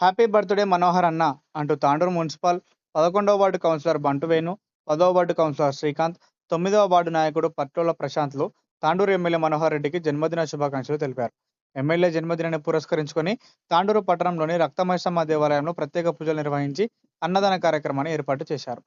Happy birthday Manohar అన్న అంటూ Tandur municipal 11వ ward councillor బంటు వేణు, 10వ వార్డు కౌన్సిలర్ శ్రీకాంత్, 9వ వార్డు నాయకుడు పట్లోల ప్రశాంత్లు తాండూరు ఎమ్మెల్యే మనోహర్ రెడ్డికి జన్మదిన శుభాకాంక్షలు తెలిపారు. ఎమ్మెల్యే జన్మదినాన్ని పురస్కరించుకొని తాండూరు పట్టణంలోని రక్తమైసమ్మ దేవాలయంలో ప్రత్యేక పూజలు నిర్వహించి అన్నదాన కార్యక్రమాన్ని ఏర్పాటు చేశారు.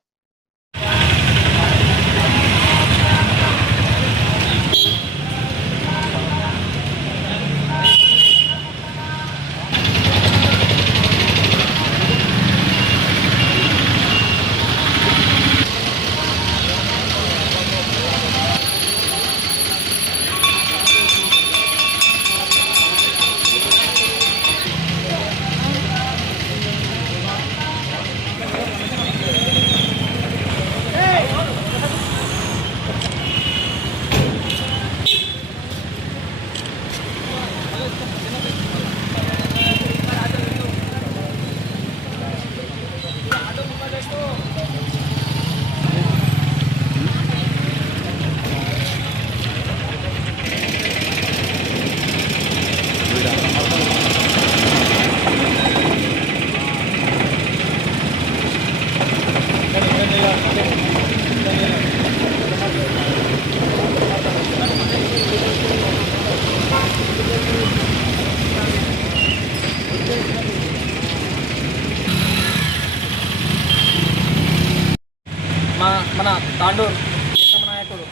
మన తాండూరు ఉత్తమ నాయకుడు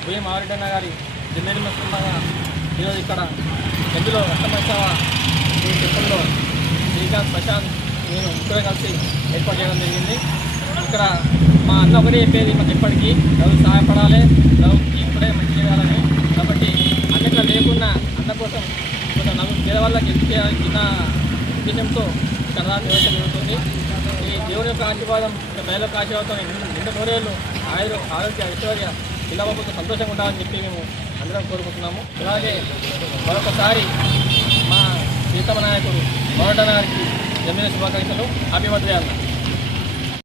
భూమి మావిరెడ్డి గారి జన్మదిన సందర్భంగా ఈరోజు ఇక్కడ గదిలో రక్తమైసమ్మ టెంపుల్లో శ్రీకాంత్, ప్రశాంత్, నేను ఇప్పుడే కలిసి ఏర్పాటు చేయడం జరిగింది. ఇక్కడ మా అన్న ఒకటే చెప్పేది మాకు ఎప్పటికీ లవ్ సహాయపడాలి, లవ్కి ఇప్పుడే మంచి చేయాలని. కాబట్టి అన్నిట్లో లేకున్నా అన్న కోసం కొంచెం నలుగురు పేద వాళ్ళకి హెల్ప్ చేయాలని చిన్న ఉద్దేశంతో ఇక్కడ వ్యవస్థ జరుగుతుంది. ఈ దేవుని యొక్క ఆశీర్వాదం, ప్రజల యొక్క ఆశీర్వాదం నిండు నూరేళ్ళు ఆరోగ్య ఐశ్వర్య పిల్లవాళ్ళతో సంతోషంగా ఉండాలని చెప్పి మేము అందరం కోరుకుంటున్నాము. అలాగే మరొకసారి మా ప్రీతమ నాయకుడు మోహన్ గారికి జన్మదిన శుభాకాంక్షలు. హ్యాపీ బర్త్డే అన్న.